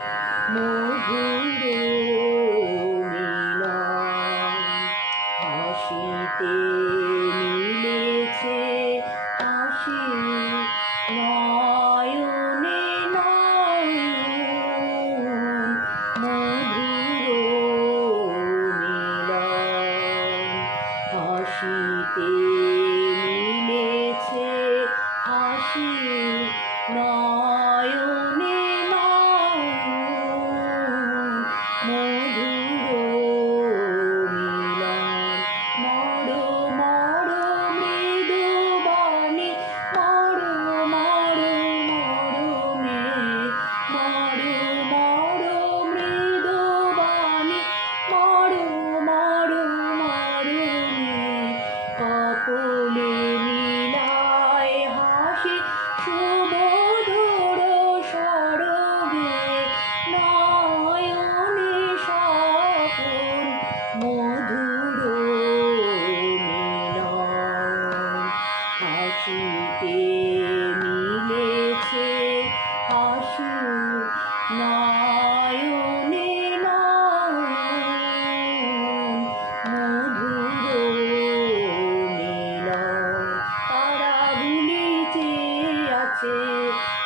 মধুর মিলন হাসিতে মিলেছে হাসি নয়নে নয়ন মধুর মিলন হাসিতে মিলেছে হাসি নয়নে মধুর মিলন মর মর মৃদু বাণী মর মর মর মে মর মর মৃদু বাণী মর মর মর মে কপলে মিলায় হাসি সুমধুর সরবে নয়নে স্বপন মধুর মিলন হাসিতে মিলেছে হাসি নয়নে নয়ন মধুর মিলন তারা বুলিতে আছে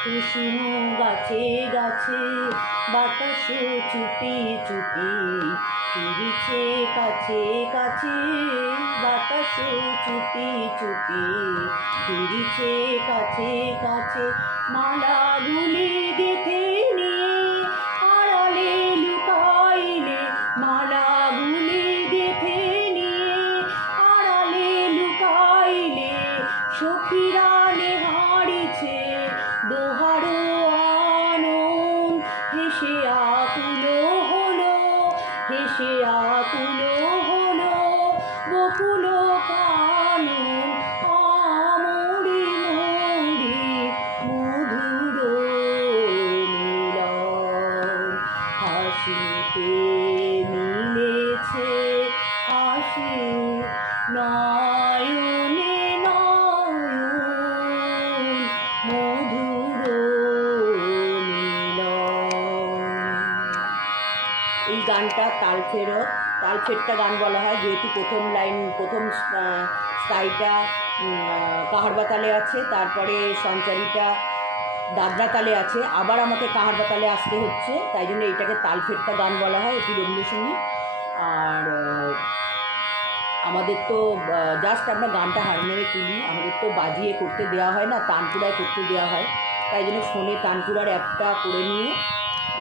কুসুম গাছে গাছে বাতাস চুপি চুপি ফিরিছে কাছে কাছে বাতাস চুপি চুপি ফিরিছে কাছে কাছে মালাগুলি গেথে নিয়ে আড়ালে লুকাইলে মালাগুলি গেথে নিয়ে আড়ালে লুকাইলে সখীরা নেহারিছে দোহারো আনন হেসে আকুল হলো হেসে আকুল হলো বকুল কানন আমরি মরি মধুর মিলন হাসিতে মিলেছে হাসি নয়নে নয়ন মধুর মিলন। এই গানটা তালফেরটা গান বলা হয়, যেহেতু প্রথম স্থায়ীটা কাহারবা তালে আছে, তারপরে সঞ্চারীটা দাদরা তালে আছে, আবার আমাকে কাহারবা তালে আসতে হচ্ছে, তাই জন্য এটাকে তালফেরটা গান বলা হয়। এটি রবীন্দ্রসঙ্গীত। আর আমাদের তো জাস্ট আমরা গানটা হারমোনিয়ামে তুলি, আমাদের তো বাজিয়ে করতে দেওয়া হয় না, তানপুরায় করতে দেওয়া হয়, তাই জন্য ফোনে তানপুরার অ্যাপটা করে নিয়ে